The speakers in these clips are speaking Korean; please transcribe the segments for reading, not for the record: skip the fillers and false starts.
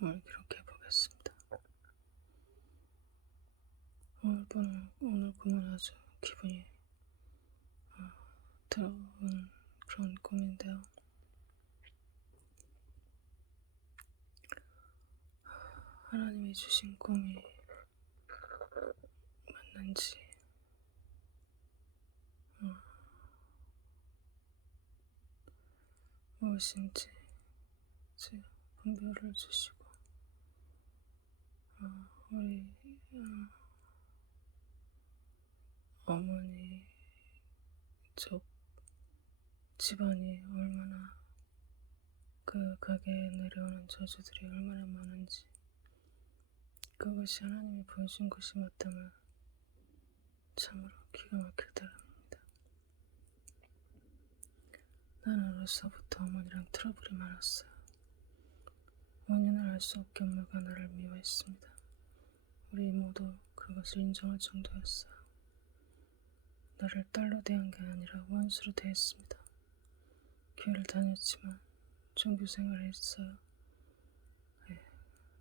꿈을 기록해 보겠습니다. 오늘 꿈은 아주 기분이 더운 그런 꿈인데요. 하나님이 주신 꿈이 맞는지 무엇인지 분별을 주시고 우리 어머니 쪽 집안이 얼마나 그 가게에 내려오는 저주들이 얼마나 많은지 그것이 하나님이 보여준 것이 맞다면 참으로 기가 막힐 따름입니다. 나는 어려서부터 어머니랑 트러블이 많았어요. 원인을 알 수 없게 엄마가 나를 미워했습니다. 우리 모두 그것을 인정할 정도였어요. 나를 딸로 대한 게 아니라 원수로 대했습니다. 교회를 다녔지만 종교 생활을 했어요.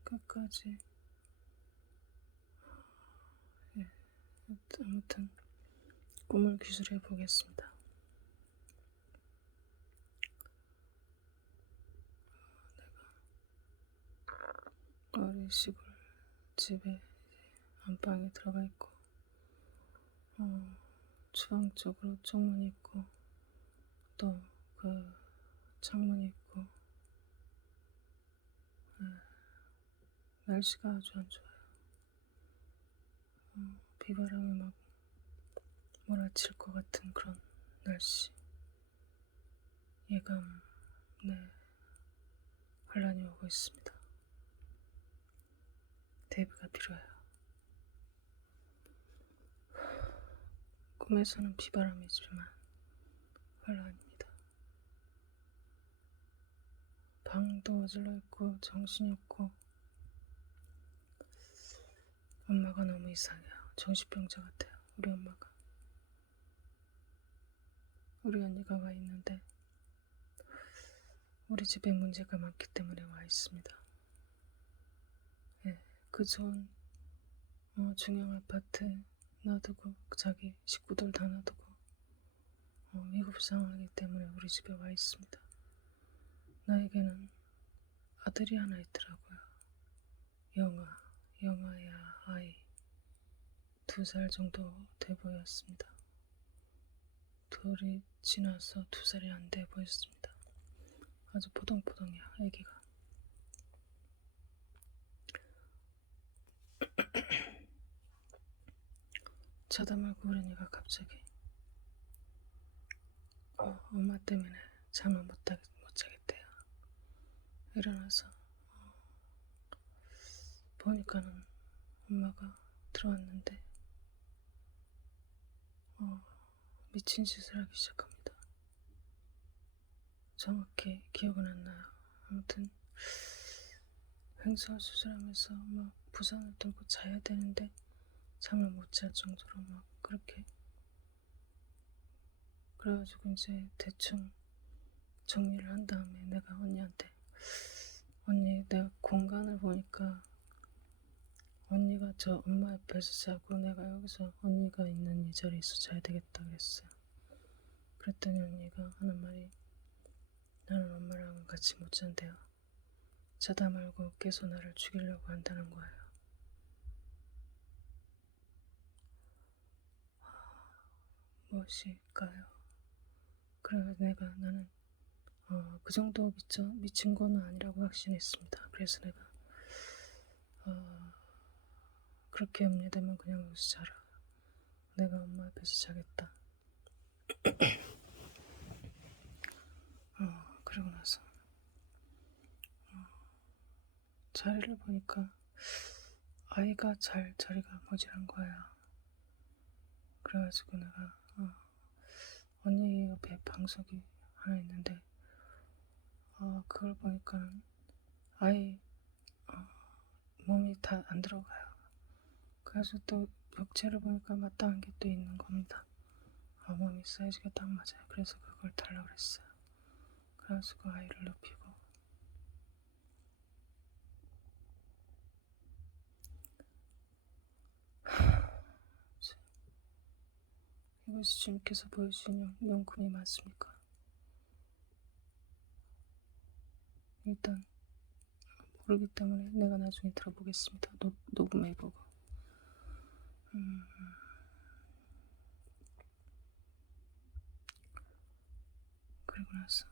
끝까지 아무튼 꿈을 기술해 보겠습니다. 내가 어린 시골 집에 안방에 들어가 있고 주방 쪽으로 쪽문이 있고 또 그 창문이 있고 날씨가 아주 안 좋아요. 비바람이 막 몰아칠 것 같은 그런 날씨. 예감 혼란이 오고 있습니다. 대비가 필요해요. 꿈에서는 비바람이지만 혼란입니다. 방도 어질러 있고 정신이 없고 엄마가 너무 이상해요. 정신병자 같아요. 우리 엄마가. 우리 언니가 와 있는데 우리 집에 문제가 많기 때문에 와 있습니다. 그 좋은 중형 아파트 놔두고 자기 식구들 다 놔두고 위급 상황이기 때문에 우리 집에 와 있습니다. 나에게는 아들이 하나 있더라고요. 영아야 아이 2살 정도 돼 보였습니다. 돌이 지나서 2살이 안 돼 보였습니다. 아주 포동포동해요, 애기가. 자다 말고 우리 애가 갑자기 엄마 때문에 잠을 못 자겠대요. 일어나서 보니까는 엄마가 들어왔는데 미친 짓을 하기 시작합니다. 정확히 기억은 안 나요. 아무튼 횡설수설하면서 막 부산을 들고 자야 되는데 잠을 못 잘 정도로 막 그렇게 그래가지고 이제 대충 정리를 한 다음에 내가 언니한테 언니 내가 공간을 보니까 언니가 저 엄마 옆에서 자고 내가 여기서 언니가 있는 이 자리에서 자야 되겠다 그랬어요. 그랬더니 언니가 하는 말이 나는 엄마랑 같이 못 잔대요. 자다 말고 계속 나를 죽이려고 한다는 거예요. 무엇일까요? 그래서 나는 그 정도 미친 거는 아니라고 확신했습니다. 그래서 내가 그렇게 염려되면 그냥 여기서 자라. 내가 엄마 앞에서 자겠다. 그러고 나서 자리를 보니까 아이가 잘 자리가 모자란 거야. 그래가지고 내가 언니 옆에 방석이 하나 있는데 그걸 보니까는 아이 몸이 다 안 들어가요. 그래서 또 벽체를 보니까 마땅한 게 또 있는 겁니다. 몸이 사이즈가 딱 맞아요. 그래서 그걸 달라고 그랬어요. 그래서 그 아이를 눕히고 이것이 주님께서 보여주신 용품이 맞습니까? 일단 모르기 때문에 내가 나중에 들어보겠습니다. 녹음해보고. 그리고 나서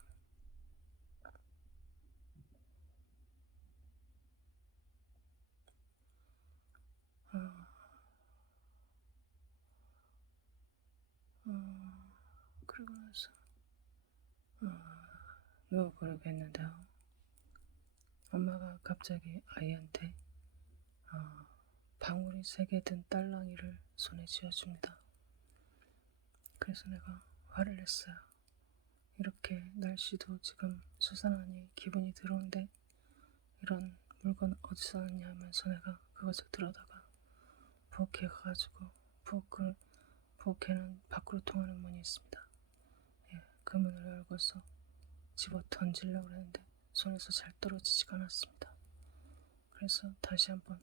그리고 나서 누워버리고 했는데요. 엄마가 갑자기 아이한테 방울이 3개 든 딸랑이를 손에 쥐어줍니다. 그래서 내가 화를 냈어요. 이렇게 날씨도 지금 수산하니 기분이 들어온데 이런 물건 어디서 났냐 하면서 내가 그것을 들어다가 부엌에 가가지고 부엌에는 밖으로 통하는 문이 있습니다. 예, 그 문을 열고서 집어 던지려고 했는데 손에서 잘 떨어지지가 않았습니다. 그래서 다시 한번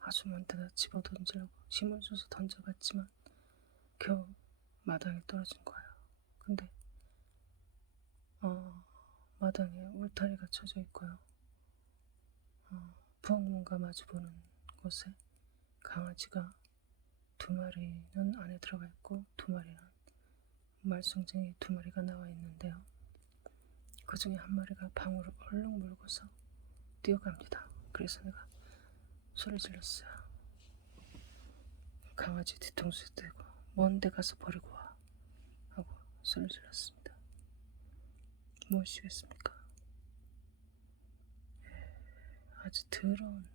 아주 먼 데다 집어 던지려고 힘을 줘서 던져봤지만 겨우 마당에 떨어진 거예요. 근데 마당에 울타리가 쳐져 있고요. 부엌문과 마주보는 곳에 강아지가 2마리는 안에 들어가 있고 2마리는 말썽쟁이 2마리가 나와 있는데요. 그 중에 1마리가 방울을 얼른 물고서 뛰어갑니다. 그래서 내가 소리 질렀어요. 강아지 뒤통수에 대고 먼 데 가서 버리고 와 하고 소리 질렀습니다. 무엇이겠습니까? 아주 더러운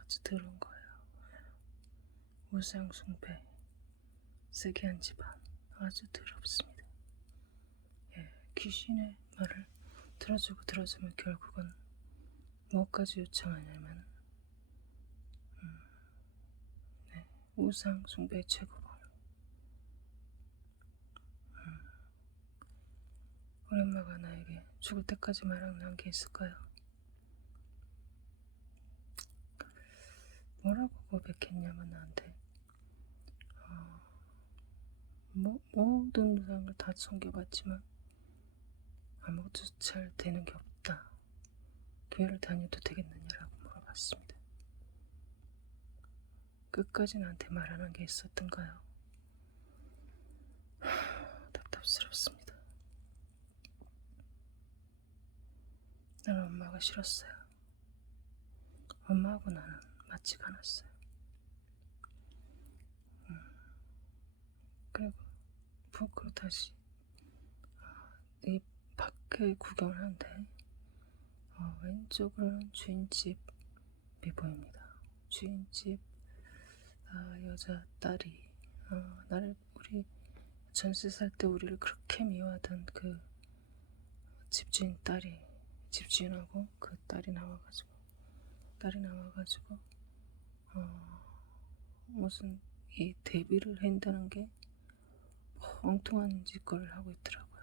아주 더러운 거예요. 우상숭배 세계한 집안 아주 더럽습니다. 귀신의 말을 들어주고 들어주면 결국은 뭐까지 요청하냐면 우상숭배 최고봉. 우리 엄마가 나에게 죽을 때까지 말한 게 있을까요? 뭐라고 고백했냐면 나한테 모든 우상을 다 섬겨봤지만 아무것도 잘 되는 게 없다. 교회를 다녀도 되겠느냐라고 물어봤습니다. 끝까지 나한테 말하는 게 있었던가요? 답답스럽습니다. 나는 엄마가 싫었어요. 엄마하고 나는 맞지가 않았어요. 그리고 부엌으로 다시 이 밖에 구경을 하는데 왼쪽으로는 주인집이 보입니다. 주인집 여자 딸이 우리 전세 살 때 우리를 그렇게 미워하던 그 집주인하고 그 딸이 나와가지고 무슨 이 데뷔를 한다는 게 엉뚱한 짓거리를 하고 있더라고요.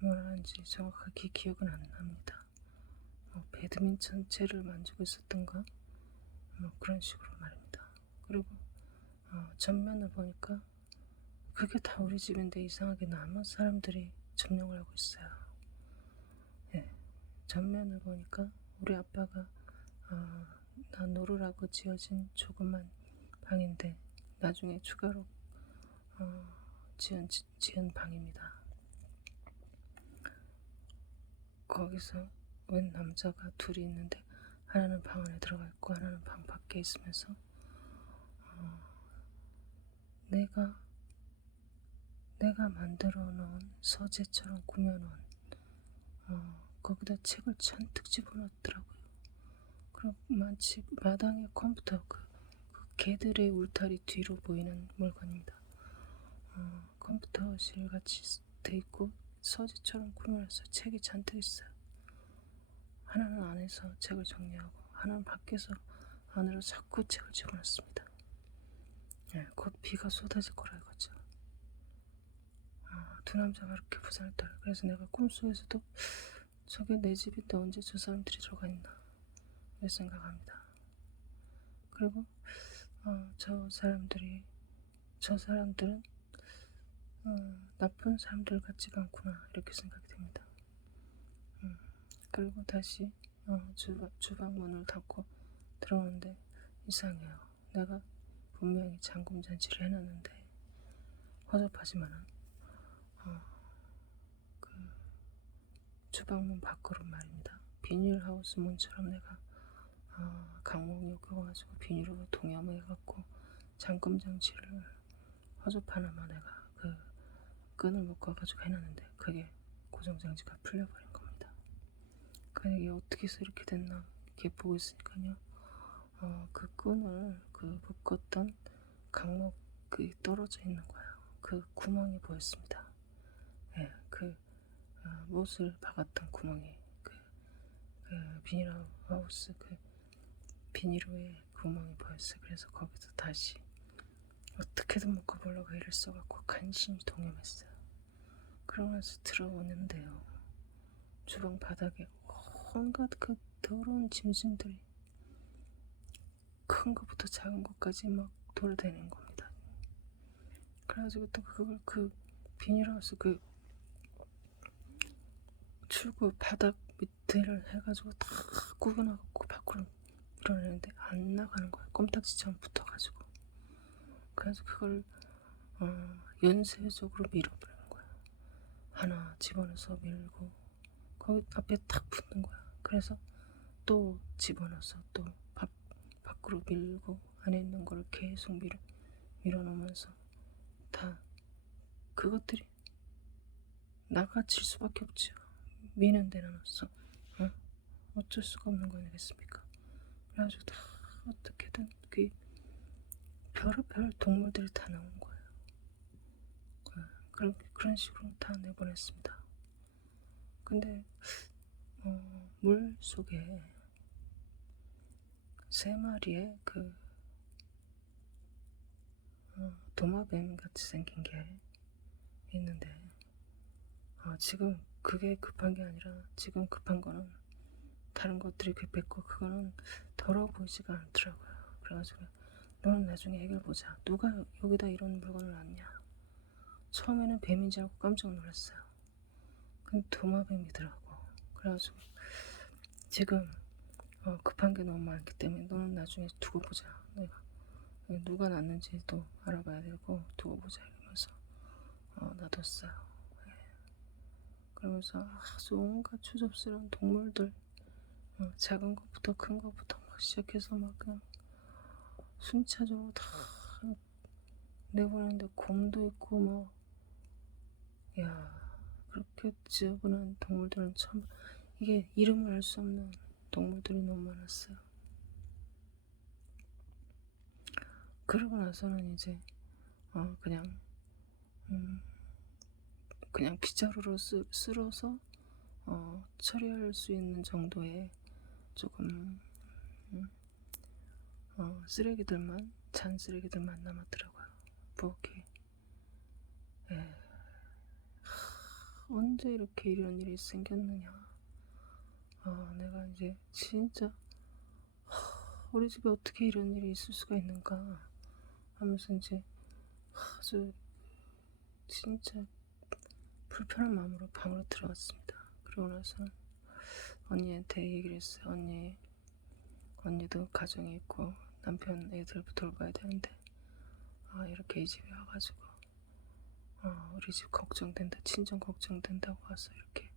뭘 하는지 정확하게 기억은 안 납니다. 배드민턴 채를 만지고 있었던가 그런 식으로 말입니다. 그리고 전면을 보니까 그게 다 우리 집인데 이상하게 남은 사람들이 점령을 하고 있어요. 전면을 보니까 우리 아빠가 나 놀으라고 지어진 조그만 방인데 나중에 추가로 지은 방입니다. 거기서 웬 남자가 둘이 있는데 하나는 방 안에 들어가 있고 하나는 방 밖에 있으면서 내가 만들어 놓은 서재처럼 꾸며놓은 거기다 책을 잔뜩 집어넣더라고요. 그리고 마당에 컴퓨터 그 개들의 울타리 뒤로 보이는 물건입니다. 컴퓨터실 같이 돼 있고 서재처럼 꾸며놨어요. 책이 잔뜩 있어요. 하나는 안에서 책을 정리하고 하나는 밖에서 안으로 자꾸 책을 집어넣습니다. 곧 비가 쏟아질 거라 이거죠. 2 남자가 이렇게 부산을 떨어요. 그래서 내가 꿈속에서도 저게 내 집인데 언제 저 사람들이 들어가 있나 생각합니다. 그리고 저 사람들은 나쁜 사람들 같지가 않구나 이렇게 생각이 됩니다. 그리고 다시 주방 문을 닫고 들어오는데 이상해요. 내가 분명히 잠금 장치를 해놨는데 허접하지만은 그 주방문 밖으로 말입니다. 비닐하우스 문처럼 내가 강목 엮어가지고 비닐로 동여매갖고 잠금 장치를 허접하나마 내가 그 끈을 묶어가지고 해놨는데 그게 고정 장치가 풀려버린 겁니다. 그러니까 이게 어떻게 해서 이렇게 됐나 이렇게 보고 있으니까요. 그 끈을 묶었던 강목이 떨어져 있는 거예요. 그 구멍이 보였습니다. 예, 못을 박았던 구멍이 비닐하우스 비닐로에 구멍이 보였어요. 그래서 거기서 다시 어떻게든 묶어보려고 애를 써갖고 간신히 동염했어요. 그러고 나서 들어오는데요. 주방 바닥에 온갖 그 더러운 짐승들이 큰 것부터 작은 것까지 막 돌아다니는 겁니다. 그래가지고 또 그걸 비닐하우스 출구 바닥 밑에를 해가지고 다 구겨놔갖고 밖으로 밀어내는데 안 나가는 거야. 껌딱지처럼 붙어가지고. 그래서 그걸 연쇄적으로 밀어버리는 거야. 하나 집어넣어서 밀고 거기 앞에 탁 붙는 거야. 그래서 또 집어넣어서 또 밖으로 밀고 안에 있는 걸 계속 밀어넣으면서 다 그것들이 나가질 수밖에 없죠. 미는 데는 없어. 어쩔 수가 없는 거 아니겠습니까? 그래가지고 다 어떻게든 별의별 동물들이 다 나온 거예요. 그런 식으로 다 내보냈습니다. 근데 물 속에 3마리의 도마뱀 같이 생긴 게 있는데 지금 그게 급한 게 아니라 지금 급한 거는 다른 것들이 급했고 그거는 더러워 보이지가 않더라고요. 그래가지고 너는 나중에 해결보자. 누가 여기다 이런 물건을 놨냐. 처음에는 뱀인 줄 알고 깜짝 놀랐어요. 근데 도마뱀이더라고. 그래가지고 지금 급한 게 너무 많기 때문에 너는 나중에 두고 보자. 내가 누가 놨는지도 알아봐야 되고 두고 보자 이러면서 놔뒀어요. 그러면서 아주 온갖 추접스러운 동물들 작은 것부터 큰 것부터 막 시작해서 막 그냥 순차적으로 다 내보내는데 곰도 있고 뭐 그렇게 지저분한 동물들은 참 이게 이름을 알 수 없는 동물들이 너무 많았어요. 그러고 나서는 이제 그냥 빗자루로 쓸어서 처리할 수 있는 정도의 조금 잔 쓰레기들만 남았더라고요. 부엌에. 언제 이렇게 이런 일이 생겼느냐. 내가 이제 진짜 우리 집에 어떻게 이런 일이 있을 수가 있는가 하면서 이제 아주 진짜 불편한 마음으로 방으로 들어갔습니다. 그러고 나서 언니한테 얘기를 했어요. 언니도 가정이 있고 남편 애들 돌봐야 되는데 이렇게 이 집에 와가지고 우리 집 걱정된다, 친정 걱정된다고 와서 이렇게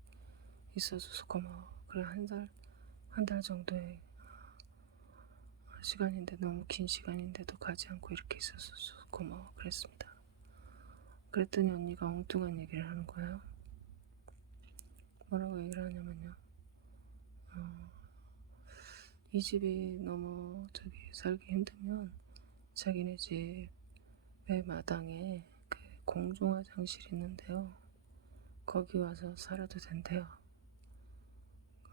있어줘서 고마워. 그래 한 달 정도의 시간인데 너무 긴 시간인데도 가지 않고 이렇게 있어줘서 고마워 그랬습니다. 그랬더니 언니가 엉뚱한 얘기를 하는 거예요. 뭐라고 얘기를 하냐면요. 이 집이 너무 살기 힘들면 자기네 집의 마당에 공중 화장실이 있는데요. 거기 와서 살아도 된대요.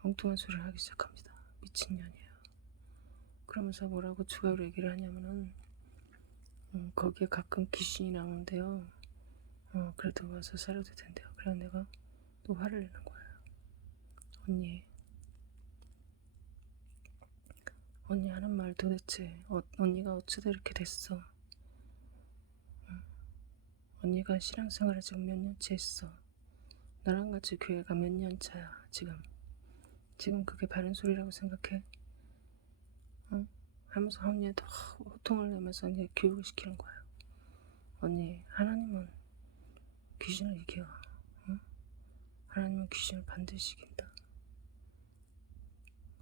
엉뚱한 소리를 하기 시작합니다. 미친년이에요. 그러면서 뭐라고 추가로 얘기를 하냐면은 거기에 가끔 귀신이 나오는데요. 그래도 와서 살아도 된대요. 그래서 내가 또 화를 내는 거예요. 언니, 언니 하는 말 도대체 언니가 어쩌다 이렇게 됐어? 언니가 신앙생활을 지금 몇 년째 했어. 나랑 같이 교회가 몇 년 차야 지금 그게 바른 소리라고 생각해? 하면서 언니한테 호통을 내면서 이제 교육을 시키는 거야. 언니, 하나님은 귀신을 이겨. 하나님은 귀신을 반드시 이긴다.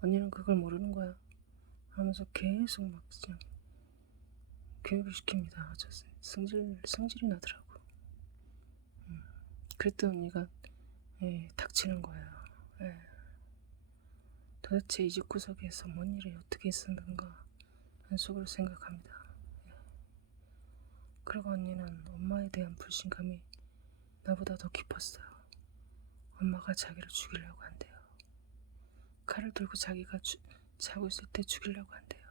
언니는 그걸 모르는 거야. 하면서 계속 막 그냥 교육을 시킵니다. 저 승질이 나더라고. 그랬더니 언니가 닥치는 거예요. 도대체 이 집구석에서 뭔 일이 어떻게 있었는가 하는 속으로 생각합니다. 그리고 언니는 엄마에 대한 불신감이 나보다 더 깊었어요. 엄마가 자기를 죽이려고 한대요. 칼을 들고 자기가 자고 있을 때 죽이려고 한대요.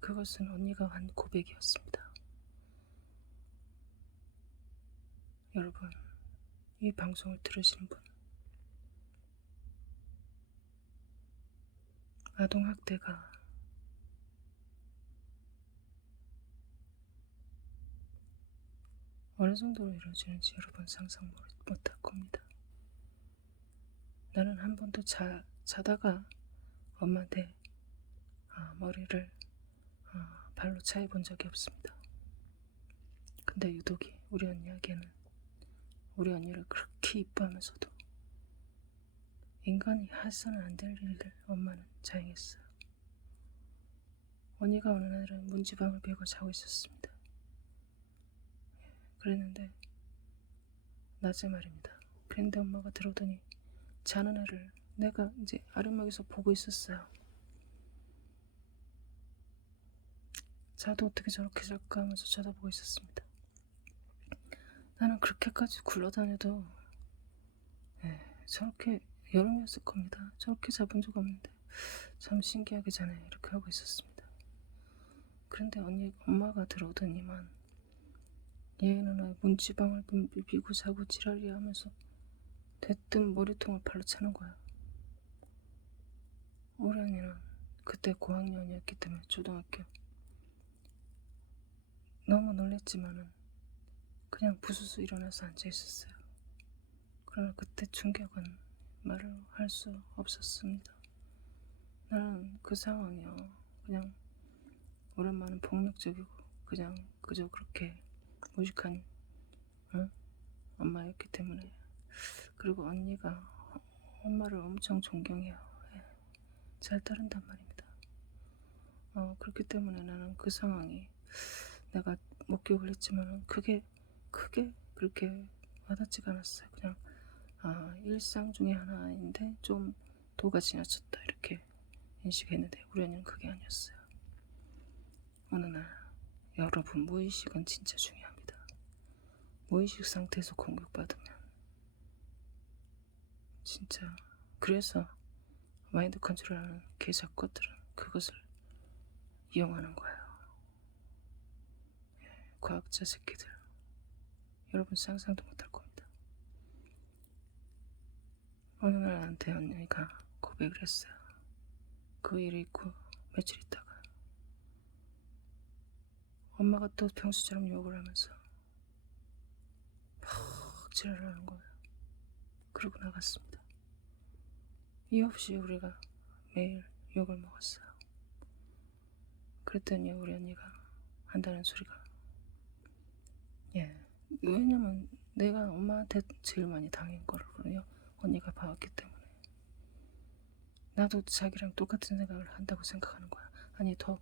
그것은 언니가 한 고백이었습니다. 여러분, 이 방송을 들으시는 분, 아동학대가 어느 정도로 이루어지는지 여러분 상상 못할 겁니다. 나는 한 번도 자다가 엄마한테 머리를 발로 차해 본 적이 없습니다. 근데 유독이 우리 언니에게는 우리 언니를 그렇게 이뻐하면서도 인간이 해서는 안 될 일을 엄마는 자행했어요. 언니가 어느 날은 문지방을 베고 자고 있었습니다. 그랬는데 낮에 말입니다. 그런데 엄마가 들어오더니 자는 애를 내가 이제 아랫목에서 보고 있었어요. 자도 어떻게 저렇게 잘까 하면서 쳐다보고 있었습니다. 나는 그렇게까지 굴러다녀도 저렇게 여름이었을 겁니다. 저렇게 잡은 적 없는데 참 신기하게 자네 이렇게 하고 있었습니다. 그런데 엄마가 들어오더니만 얘는 왜 문지방을 비비고 자고 지랄이 하면서 대뜸 머리통을 발로 차는 거야. 우리 언니는 그때 고학년이었기 때문에 초등학교. 너무 놀랬지만은 그냥 부스스 일어나서 앉아있었어요. 그러나 그때 충격은 말을 할 수 없었습니다. 나는 그 상황이요. 그냥 우리 엄마는 폭력적이고 그저 그렇게 무식한 엄마였기 때문에. 그리고 언니가 엄마를 엄청 존경해요. 잘 따른단 말입니다. 그렇기 때문에 나는 그 상황이 내가 목격을 했지만은 크게 그렇게 와닿지가 않았어요. 그냥 일상 중에 하나인데 좀 도가 지나쳤다 이렇게 인식했는데 우리 언니는 그게 아니었어요. 어느 날 여러분, 무의식은 진짜 중요합니다. 무의식 상태에서 공격받으면 진짜, 그래서 마인드 컨트롤하는 개잡것들은 그것을 이용하는 거예요. 과학자 새끼들, 여러분 상상도 못할 겁니다. 어느 날 나한테 언니가 고백을 했어요. 그 일이 있고 며칠 있다가 엄마가 또 평소처럼 욕을 하면서 막 지랄을 하는 거예요. 그러고 나갔습니다. 이유 없이 우리가 매일 욕을 먹었어요. 그랬더니 우리 언니가 한다는 소리가 왜냐면 내가 엄마한테 제일 많이 당한 거를 언니가 봐왔기 때문에 나도 자기랑 똑같은 생각을 한다고 생각하는 거야. 아니 더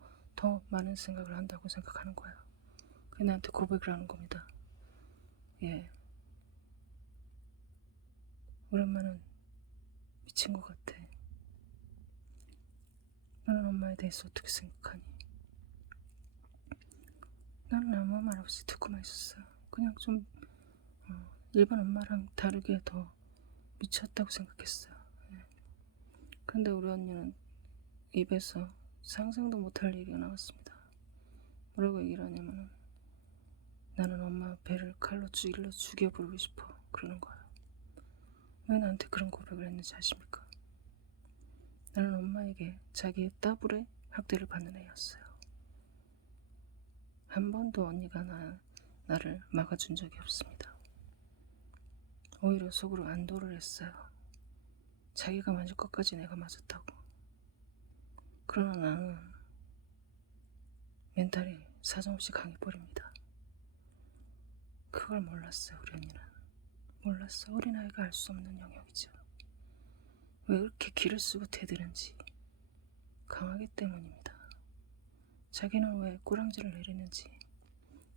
많은 생각을 한다고 생각하는 거야. 그게 나한테 고백을 하는 겁니다. 우리 엄마는 미친 것 같아. 너는 엄마에 대해서 어떻게 생각하니? 나는 아무 말 없이 듣고만 있었어요. 그냥 좀 일반 엄마랑 다르게 더 미쳤다고 생각했어요. 그런데 우리 언니는 입에서 상상도 못할 얘기가 나왔습니다. 뭐라고 얘기를 하냐면 나는 엄마 배를 칼로 일러 죽여버리고 싶어 그러는 거예요. 왜 나한테 그런 고백을 했는지 아십니까? 나는 엄마에게 자기의 따블에 학대를 받는 애였어요. 한 번도 언니가 나를 막아준 적이 없습니다. 오히려 속으로 안도를 했어요. 자기가 맞을 것까지 내가 맞았다고. 그러나 나는 멘탈이 사정없이 강해버립니다. 그걸 몰랐어요, 우리 언니는. 몰랐어. 어린아이가 알 수 없는 영역이죠. 왜 그렇게 기를 쓰고 대드는지. 강하기 때문입니다. 자기는 왜 꼬랑지를 내리는지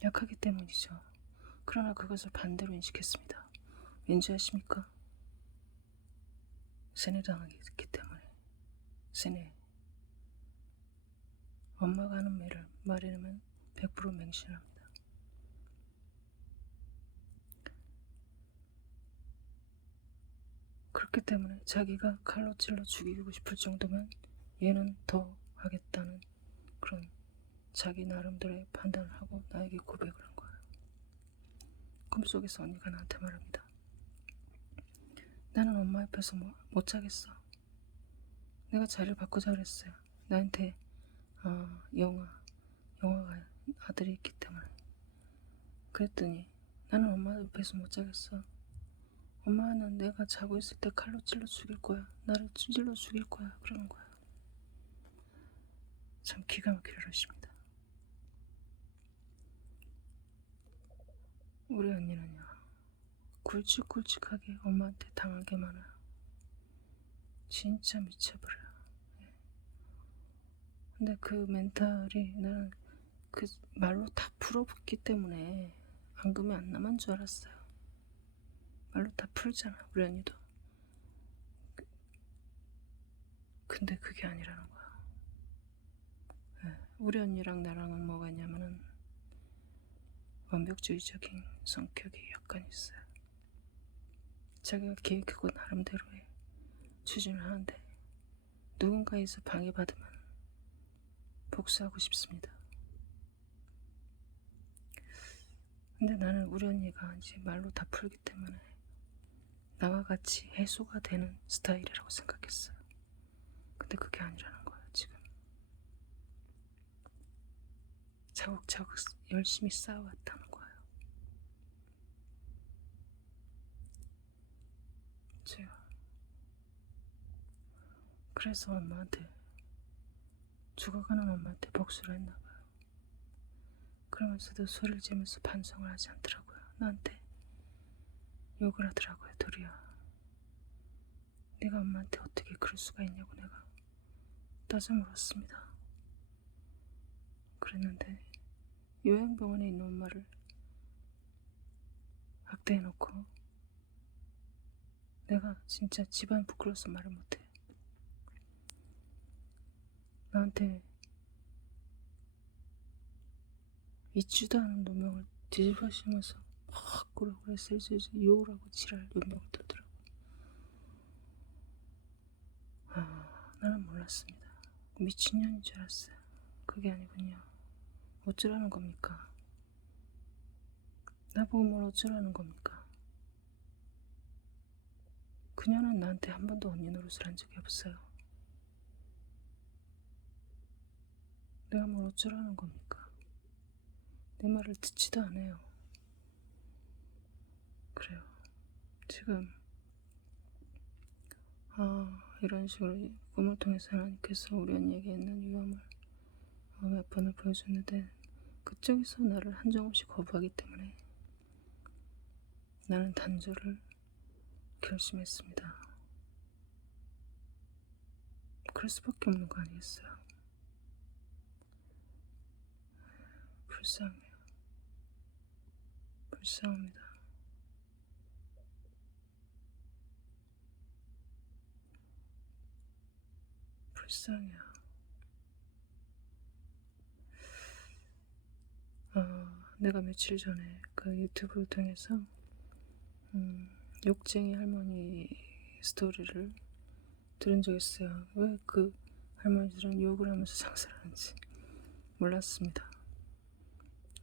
약하기 때문이죠. 그러나 그것을 반대로 인식했습니다. 왠지 아십니까? 세뇌당하기 때문에. 세뇌. 엄마가 하는 말이라면 100% 맹신합니다. 그렇기 때문에 자기가 칼로 찔러 죽이고 싶을 정도면 얘는 더 하겠다는 그런 자기 나름대로의 판단을 하고 나에게 고백을 한 거예요. 꿈속에서 언니가 나한테 말합니다. 나는 엄마 옆에서 못 자겠어. 내가 자리를 바꾸자 그랬어요. 나한테 영화가 아들이 있기 때문에. 그랬더니 나는 엄마 옆에서 못 자겠어. 엄마는 내가 자고 있을 때 칼로 찔러 죽일 거야. 나를 찔러 죽일 거야. 그러는 거야. 참 기가 막히게 그러십니다. 우리 언니는요. 굵직굵직하게 엄마한테 당하게 많아요. 진짜 미쳐버려요. 근데 그 멘탈이 나는 그 말로 다 풀어붙기 때문에 앙금이 안 남은 줄 알았어요. 말로 다 풀잖아, 우리 언니도. 근데 그게 아니라는 거야. 우리 언니랑 나랑은 뭐가 있냐면은 완벽주의적인 성격이 약간 있어요. 자기가 계획하고 나름대로 추진을 하는데 누군가에서 방해받으면 복수하고 싶습니다. 근데 나는 우리 언니가 이제 말로 다 풀기 때문에 나와 같이 해소가 되는 스타일이라고 생각했어요. 근데 그게 아니라는 거예요, 지금. 차곡차곡 열심히 쌓아왔다는 거예요. 제가 그래서 엄마한테 죽어가는 엄마한테 복수를 했나봐요. 그러면서도 소리를 지면서 반성을 하지 않더라고요. 나한테 욕을 하더라고요. 도리야, 네가 엄마한테 어떻게 그럴 수가 있냐고 내가 따져 물었습니다. 그랬는데 요양병원에 있는 엄마를 학대해놓고 내가 진짜 집안 부끄러워서 말을 못해. 나한테 있지도 않은 누명을 뒤집어 씌우면서 막 뭐라고 그랬어요. 욕을 하고 지랄 누명을 들더라고. 나는 몰랐습니다. 미친년인 줄 알았어요. 그게 아니군요. 어쩌라는 겁니까? 나보고 뭘 어쩌라는 겁니까? 그녀는 나한테 한 번도 언니 노릇을 한 적이 없어요. 내가 뭘 어쩌라는 겁니까? 내 말을 듣지도 않아요. 그래요. 지금 이런 식으로 꿈을 통해서 하나님께서 우리 언니에게 있는 위험을 몇 번을 보여줬는데 그쪽에서 나를 한정없이 거부하기 때문에 나는 단절을 결심했습니다. 그럴 수밖에 없는 거 아니겠어요? 불쌍해요. 불쌍합니다. 불쌍해요. 내가 며칠 전에 그 유튜브를 통해서 욕쟁이 할머니 스토리를 들은 적 있어요. 왜 그 할머니들은 욕을 하면서 장사를 하는지 몰랐습니다.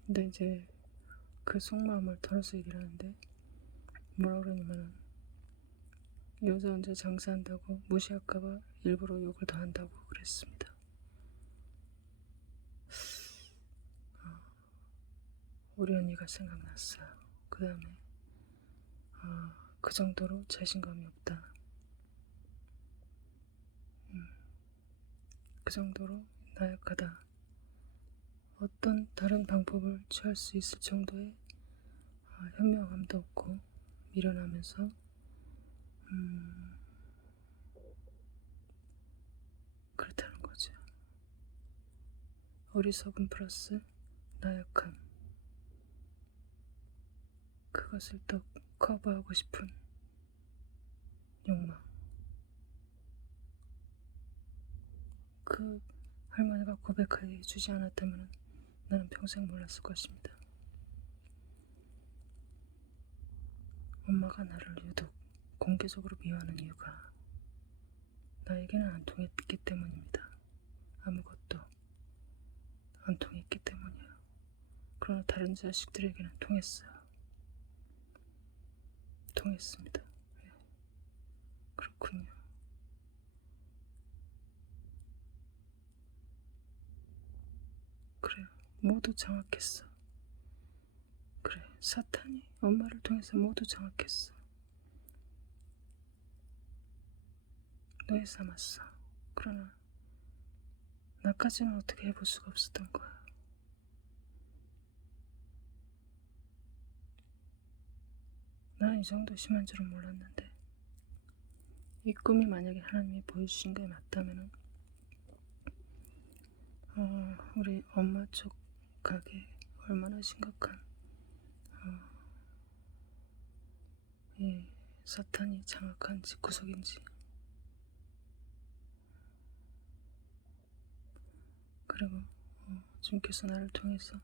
근데 이제 그 속마음을 털어서 얘기를 하는데 뭐라 그러냐면은 여자 혼자 장사한다고 무시할까봐 일부러 욕을 더 한다고 그랬습니다. 우리 언니가 생각났어요. 그 다음에 그 정도로 자신감이 없다. 그 정도로 나약하다. 어떤 다른 방법을 취할 수 있을 정도의 현명함도 없고 미련하면서 그렇다는 거죠. 어리석음 플러스 나약함. 그것을 더 커버하고 싶은 욕망. 그 할머니가 고백하게 해주지 않았다면 나는 평생 몰랐을 것입니다. 엄마가 나를 유독 공개적으로 미워하는 이유가 나에게는 안 통했기 때문입니다. 아무것도 안 통했기 때문이에요. 그러나 다른 자식들에게는 통했어요. 통했습니다. 네. 그렇군요. 그래요. 모두 장악했어. 그래, 사탄이 엄마를 통해서 모두 장악했어. 노예 삼았어. 그러나 나까지는 어떻게 해볼 수가 없었던 거야. 나는 이 정도 심한 줄은 몰랐는데 이 꿈이 만약에 하나님이 보여주신 게 맞다면 우리 엄마 쪽 가게 얼마나 심각한 이 사탄이 장악한 집구석인지. 그리고 주님께서 나를 통해서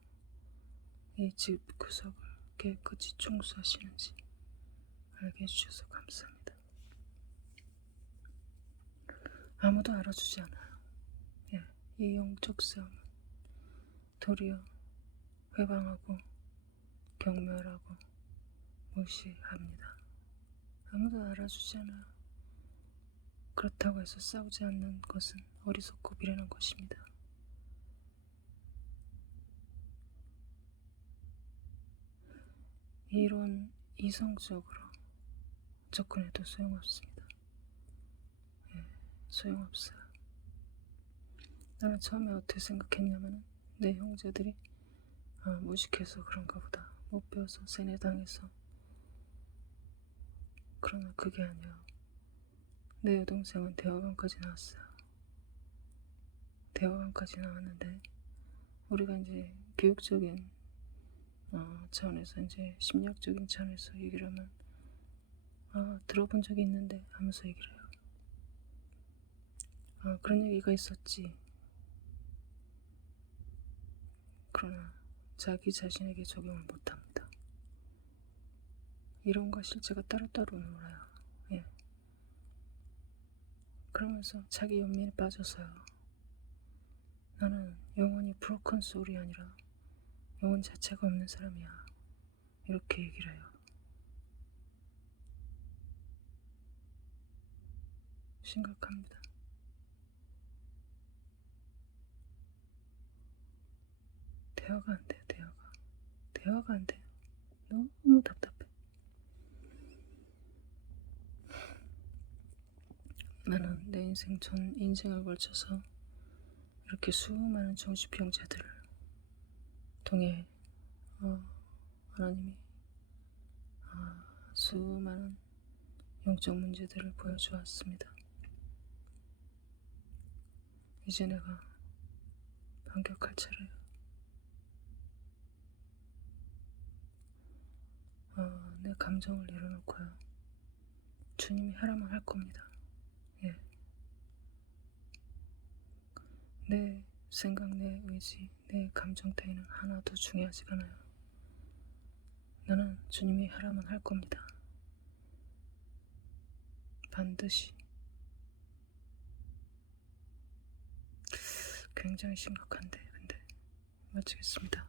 이 집구석을 깨끗이 청소하시는지 알게 해주셔서 감사합니다. 아무도 알아주지 않아요. 예, 이 영적 싸움은 도리어 회방하고 경멸하고 무시합니다. 아무도 알아주지 않아요. 그렇다고 해서 싸우지 않는 것은 어리석고 미련한 것입니다. 이론 이성적으로 접근해도 소용없습니다. 예, 소용없어요. 나는 처음에 어떻게 생각했냐면 내 형제들이 무식해서 그런가 보다. 못 배워서 세뇌당해서. 그러나 그게 아니야. 내 여동생은 대학원까지 나왔어요. 대학원까지 나왔는데 우리가 이제 교육적인 차원에서 이제 심리학적인 차원에서 얘기를 하면 들어본 적이 있는데 하면서 얘기를 해요. 그런 얘기가 있었지. 그러나 자기 자신에게 적용을 못합니다. 이론과 실제가 따로따로 놀아요. 예. 그러면서 자기 연민에 빠져서요. 나는 영혼이 브로큰 소울이 아니라 영혼 자체가 없는 사람이야. 이렇게 얘기를 해요. 심각합니다. 대화가 안 돼요. 대화가 안 돼요. 너무 답답해. 나는 내 인생 전 인생을 걸쳐서 이렇게 수많은 정신병자들을 통해 하나님이 수많은 영적 문제들을 보여주었습니다. 이제 내가 반격할 차례예요. 내 감정을 내려놓고요. 주님이 하라면 할 겁니다. 예. 내 생각, 내 의지, 내 감정 따위는 하나도 중요하지가 않아요. 나는 주님이 하라면 할 겁니다. 반드시. 굉장히 심각한데 근데 마치겠습니다.